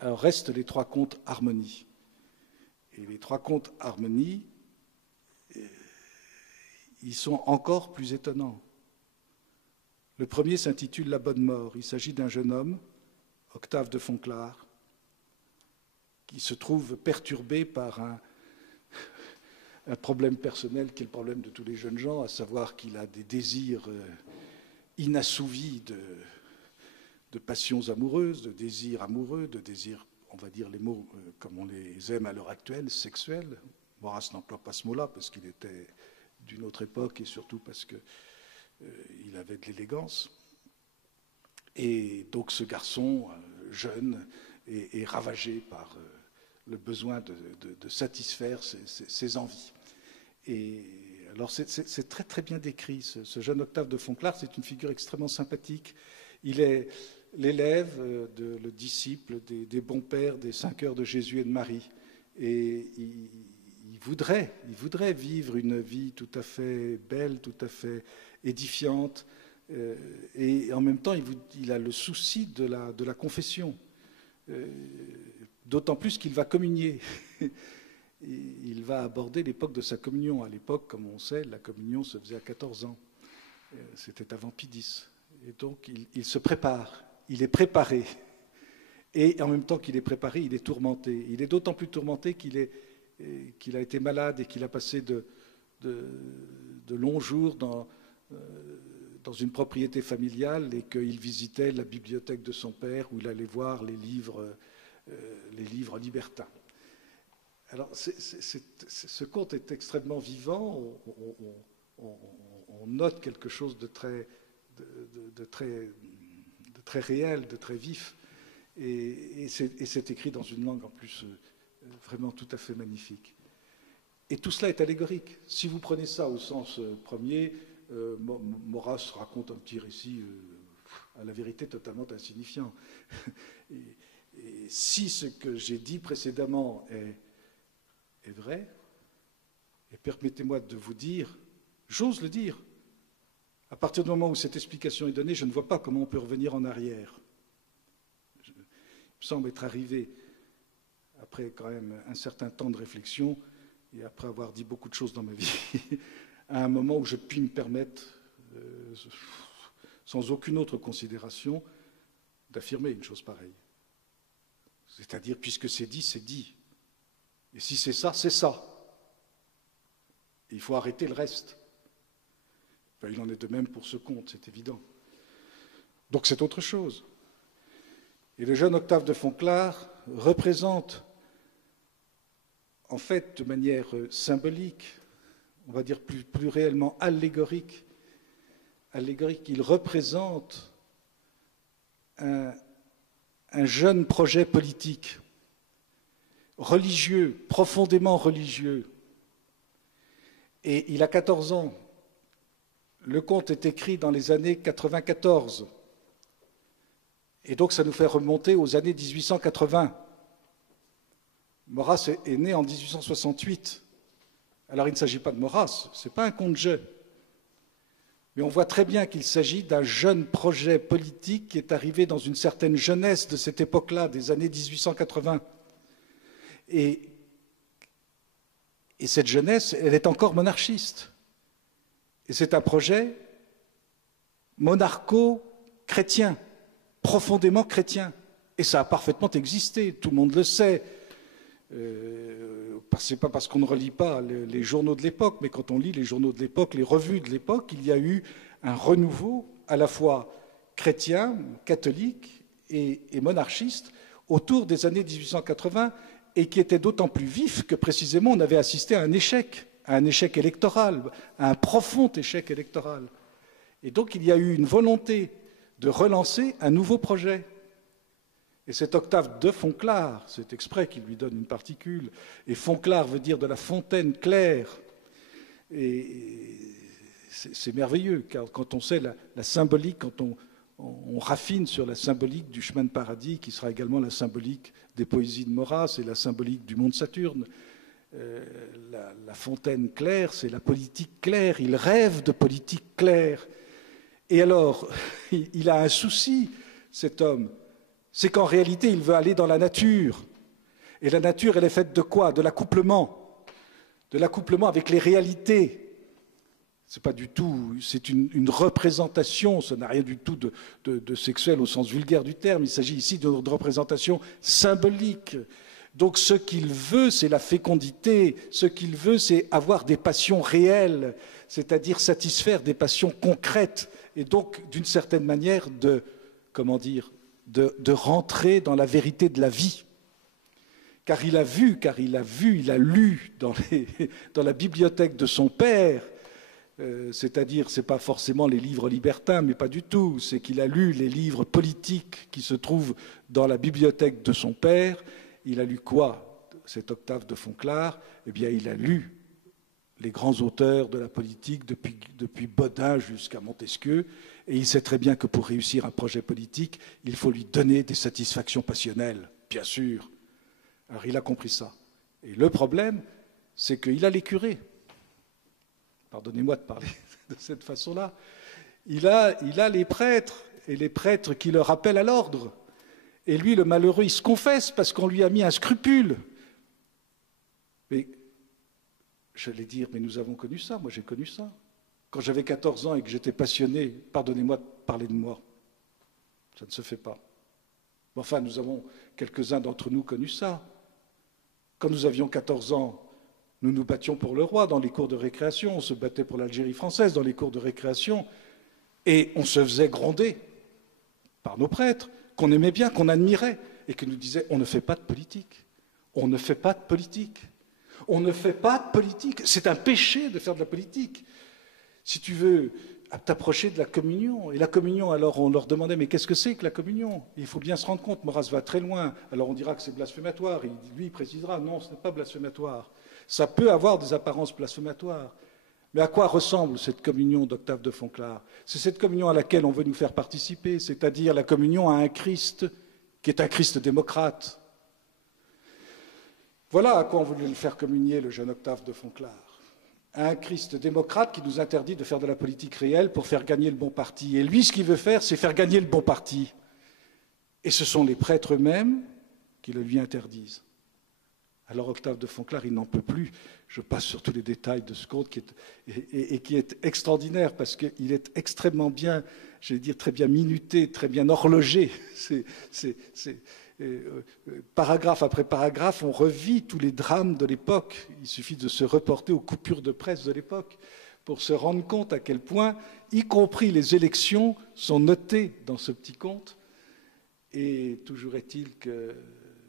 Alors restent les trois contes harmonie. Et les trois contes harmonie, ils sont encore plus étonnants. Le premier s'intitule La Bonne Mort. Il s'agit d'un jeune homme, Octave de Fonclare, qui se trouve perturbé par un problème personnel qui est le problème de tous les jeunes gens, à savoir qu'il a des désirs inassouvis de passions amoureuses, de désirs amoureux, de désirs, on va dire les mots comme on les aime à l'heure actuelle, sexuels. Maurras n'emploie pas ce mot-là parce qu'il était d'une autre époque et surtout parce qu'il avait de l'élégance. Et donc ce garçon jeune est ravagé par le besoin de satisfaire ses envies. Et alors c'est très très bien décrit. Ce jeune Octave de Fonclare, c'est une figure extrêmement sympathique. Il est l'élève, le disciple des bons pères des 5 heures de Jésus et de Marie. Et il voudrait vivre une vie tout à fait belle, tout à fait édifiante. Et en même temps, il a le souci de la confession. D'autant plus qu'il va communier. Il va aborder l'époque de sa communion. À l'époque, comme on sait, la communion se faisait à 14 ans. C'était avant Pie X. Et donc, il se prépare. Il est préparé. Et en même temps qu'il est préparé, il est tourmenté. Il est d'autant plus tourmenté qu'il a été malade et qu'il a passé de longs jours dans une propriété familiale et qu'il visitait la bibliothèque de son père où il allait voir les livres libertins. Alors, ce conte est extrêmement vivant. On note quelque chose de très réel, de très vif. Et c'est écrit dans une langue en plus vraiment tout à fait magnifique. Et tout cela est allégorique. Si vous prenez ça au sens premier, Maurras raconte un petit récit à la vérité totalement insignifiant. Et si ce que j'ai dit précédemment est vrai, et permettez-moi de vous dire, j'ose le dire, à partir du moment où cette explication est donnée, je ne vois pas comment on peut revenir en arrière. Il me semble être arrivé, après quand même un certain temps de réflexion, et après avoir dit beaucoup de choses dans ma vie, à un moment où je puis me permettre, sans aucune autre considération, d'affirmer une chose pareille. C'est-à-dire, puisque c'est dit, c'est dit. Et si c'est ça, c'est ça. Et il faut arrêter le reste. Enfin, il en est de même pour ce conte, c'est évident. Donc c'est autre chose. Et le jeune Octave de Fonclare représente, en fait, de manière symbolique, on va dire plus réellement allégorique, il représente un jeune projet politique, religieux, profondément religieux. Et il a 14 ans. Le conte est écrit dans les années 94. Et donc ça nous fait remonter aux années 1880. Maurras est né en 1868. Alors il ne s'agit pas de Maurras, ce n'est pas un conte-jeu. Mais on voit très bien qu'il s'agit d'un jeune projet politique qui est arrivé dans une certaine jeunesse de cette époque-là, des années 1880. Et cette jeunesse, elle est encore monarchiste. Et c'est un projet monarcho-chrétien, profondément chrétien. Et ça a parfaitement existé, tout le monde le sait. Ce n'est pas parce qu'on ne relit pas les journaux de l'époque, mais quand on lit les journaux de l'époque, les revues de l'époque, il y a eu un renouveau à la fois chrétien, catholique et monarchiste autour des années 1880, et qui était d'autant plus vif que précisément on avait assisté à un échec électoral, à un profond échec électoral. Et donc il y a eu une volonté de relancer un nouveau projet. Et cet Octave de Fonclare, c'est exprès qu'il lui donne une particule, et Fonclare veut dire de la fontaine claire, et c'est merveilleux, car quand on sait la symbolique, quand on raffine sur la symbolique du chemin de paradis, qui sera également la symbolique des poésies de Maurras et la symbolique du monde Saturne, la fontaine claire, c'est la politique claire, il rêve de politique claire. Et alors, il a un souci, cet homme, C'est qu'en réalité, il veut aller dans la nature. Et la nature, elle est faite de quoi? De l'accouplement. De l'accouplement avec les réalités. C'est pas du tout, c'est une représentation, ça n'a rien du tout de sexuel au sens vulgaire du terme. Il s'agit ici d'une représentation symbolique. Donc ce qu'il veut, c'est la fécondité. Ce qu'il veut, c'est avoir des passions réelles, c'est-à-dire satisfaire des passions concrètes. Et donc, d'une certaine manière, de rentrer dans la vérité de la vie. Car il a lu dans la bibliothèque de son père, c'est-à-dire, ce n'est pas forcément les livres libertins, mais pas du tout, c'est qu'il a lu les livres politiques qui se trouvent dans la bibliothèque de son père. Il a lu quoi, cet Octave de Fonclare? Eh bien, il a lu les grands auteurs de la politique, depuis Bodin jusqu'à Montesquieu, et il sait très bien que pour réussir un projet politique, il faut lui donner des satisfactions passionnelles, bien sûr. Alors il a compris ça. Et le problème, c'est qu'il a les curés. Pardonnez-moi de parler de cette façon-là. Il a les prêtres, et les prêtres qui le rappellent à l'ordre. Et lui, le malheureux, il se confesse parce qu'on lui a mis un scrupule. Mais, j'allais dire, mais nous avons connu ça, moi j'ai connu ça. Quand j'avais 14 ans et que j'étais passionné, pardonnez-moi de parler de moi, ça ne se fait pas. Enfin, nous avons, quelques-uns d'entre nous, connu ça. Quand nous avions 14 ans, nous nous battions pour le roi dans les cours de récréation, on se battait pour l'Algérie française dans les cours de récréation, et on se faisait gronder par nos prêtres, qu'on aimait bien, qu'on admirait, et qui nous disaient « on ne fait pas de politique, on ne fait pas de politique, on ne fait pas de politique, c'est un péché de faire de la politique. Si tu veux t'approcher de la communion, et la communion, alors on leur demandait « mais qu'est-ce que c'est que la communion ?» Il faut bien se rendre compte, Maurras va très loin, alors on dira que c'est blasphématoire, et lui il précisera « non, ce n'est pas blasphématoire ». Ça peut avoir des apparences blasphématoires. Mais à quoi ressemble cette communion d'Octave de Fonclare? C'est cette communion à laquelle on veut nous faire participer, c'est-à-dire la communion à un Christ qui est un Christ démocrate. Voilà à quoi on voulait le faire communier, le jeune Octave de Fonclare. Un Christ démocrate qui nous interdit de faire de la politique réelle pour faire gagner le bon parti. Et lui, ce qu'il veut faire, c'est faire gagner le bon parti. Et ce sont les prêtres eux-mêmes qui le lui interdisent. Alors Octave de Fonclare, il n'en peut plus. Je passe sur tous les détails de ce conte qui est extraordinaire parce qu'il est extrêmement bien, j'allais dire très bien minuté, très bien horlogé. Paragraphe après paragraphe, on revit tous les drames de l'époque. Il suffit de se reporter aux coupures de presse de l'époque pour se rendre compte à quel point, y compris les élections, sont notées dans ce petit conte. Et toujours est-il que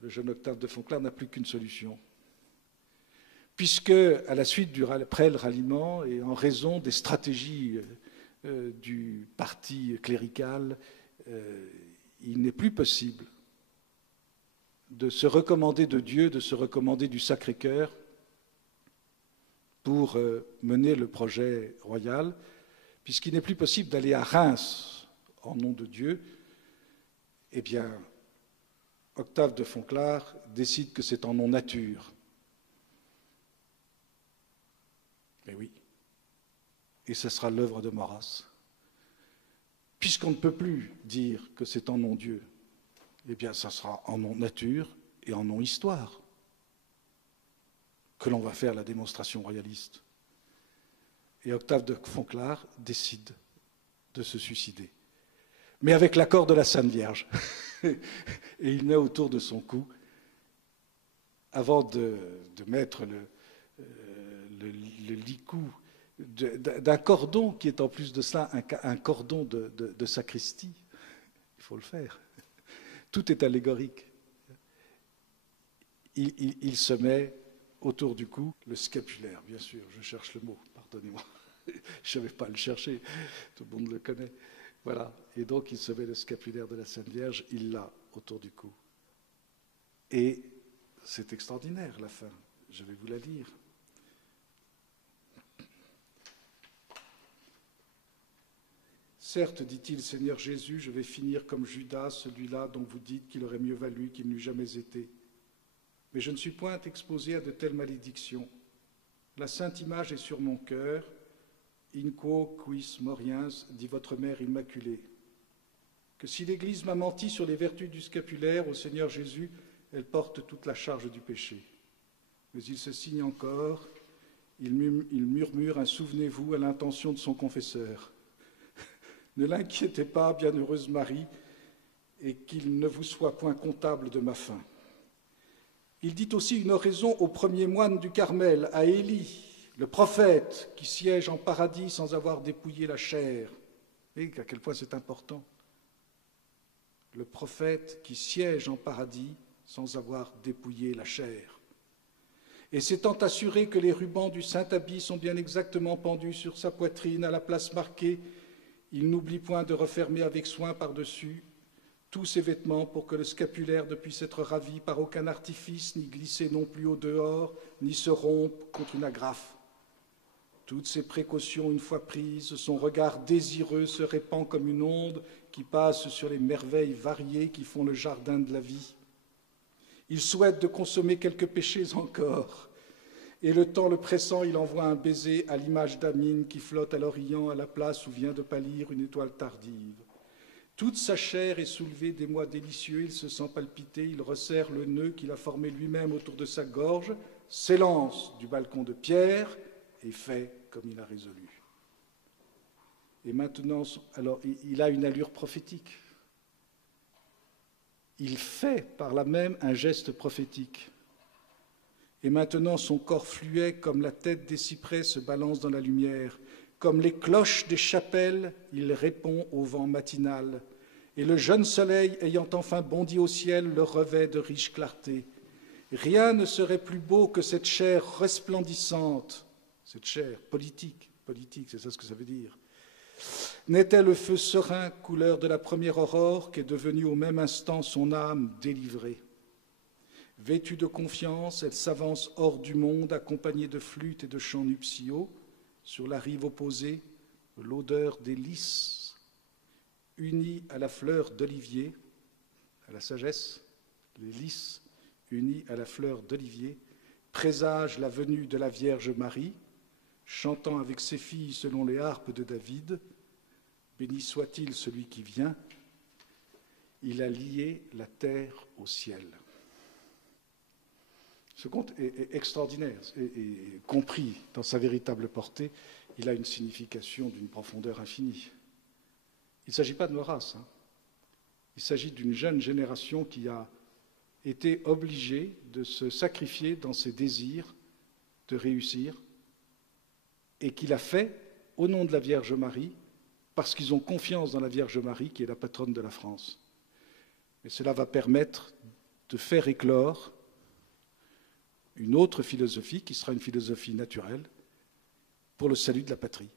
le jeune Octave de Fonclare n'a plus qu'une solution. Puisque, à la suite après le ralliement, et en raison des stratégies du parti clérical, il n'est plus possible de se recommander de Dieu, de se recommander du Sacré-Cœur pour mener le projet royal, puisqu'il n'est plus possible d'aller à Reims en nom de Dieu. Eh bien, Octave de Fonclare décide que c'est en non-nature. Mais oui, et ce sera l'œuvre de Maurras. Puisqu'on ne peut plus dire que c'est en non-Dieu, eh bien, ça sera en non-nature et en non-histoire que l'on va faire la démonstration royaliste. Et Octave de Fonclare décide de se suicider, mais avec l'accord de la Sainte Vierge. Et il met autour de son cou, avant de mettre le licou d'un cordon qui est en plus de ça un cordon de sacristie. Il faut le faire. Tout est allégorique. Il se met autour du cou le scapulaire, bien sûr, je cherche le mot, pardonnez-moi. Je ne savais pas le chercher, tout le monde le connaît. Voilà, et donc il se met le scapulaire de la Sainte Vierge, il l'a autour du cou. Et c'est extraordinaire, la fin, je vais vous la lire. Certes, dit-il, Seigneur Jésus, je vais finir comme Judas, celui-là dont vous dites qu'il aurait mieux valu qu'il n'eût jamais été. Mais je ne suis point exposé à de telles malédictions. La sainte image est sur mon cœur. In quo quis moriens, dit votre mère immaculée. que si l'Église m'a menti sur les vertus du scapulaire, au Seigneur Jésus, elle porte toute la charge du péché. Mais il se signe encore, il murmure un « souvenez-vous » à l'intention de son confesseur. Ne l'inquiétez pas, bienheureuse Marie, et qu'il ne vous soit point comptable de ma faim. Il dit aussi une oraison au premier moine du Carmel, à Élie, le prophète qui siège en paradis sans avoir dépouillé la chair. Et à quel point c'est important. Le prophète qui siège en paradis sans avoir dépouillé la chair. Et s'étant assuré que les rubans du Saint-Habit sont bien exactement pendus sur sa poitrine à la place marquée, il n'oublie point de refermer avec soin par-dessus tous ses vêtements pour que le scapulaire ne puisse être ravi par aucun artifice, ni glisser non plus au dehors, ni se rompre contre une agrafe. Toutes ces précautions, une fois prises, son regard désireux se répand comme une onde qui passe sur les merveilles variées qui font le jardin de la vie. Il souhaite de consommer quelques péchés encore, et le temps le pressant, il envoie un baiser à l'image d'Amine qui flotte à l'Orient, à la place où vient de pâlir une étoile tardive. Toute sa chair est soulevée d'émoi délicieux, il se sent palpiter, il resserre le nœud qu'il a formé lui-même autour de sa gorge, s'élance du balcon de pierre et fait comme il a résolu. Et maintenant, alors, il a une allure prophétique. Il fait par là même un geste prophétique. Et maintenant, son corps fluet comme la tête des cyprès se balance dans la lumière. Comme les cloches des chapelles, il répond au vent matinal. Et le jeune soleil, ayant enfin bondi au ciel, le revêt de riche clarté. Rien ne serait plus beau que cette chair resplendissante, cette chair politique, c'est ça ce que ça veut dire. N'était le feu serein, couleur de la première aurore, qu'est devenue au même instant son âme délivrée. Vêtue de confiance, elle s'avance hors du monde, accompagnée de flûtes et de chants nuptiaux. Sur la rive opposée, l'odeur des lys, unie à la fleur d'olivier, à la sagesse, les lys unis à la fleur d'olivier, présagent la venue de la Vierge Marie, chantant avec ses filles selon les harpes de David. Béni soit-il celui qui vient, il a lié la terre au ciel. Ce conte est extraordinaire et compris dans sa véritable portée, il a une signification d'une profondeur infinie. Il ne s'agit pas de Maurras, il s'agit d'une jeune génération qui a été obligée de se sacrifier dans ses désirs de réussir et qui l'a fait au nom de la Vierge Marie parce qu'ils ont confiance dans la Vierge Marie qui est la patronne de la France. Et cela va permettre de faire éclore une autre philosophie qui sera une philosophie naturelle pour le salut de la patrie.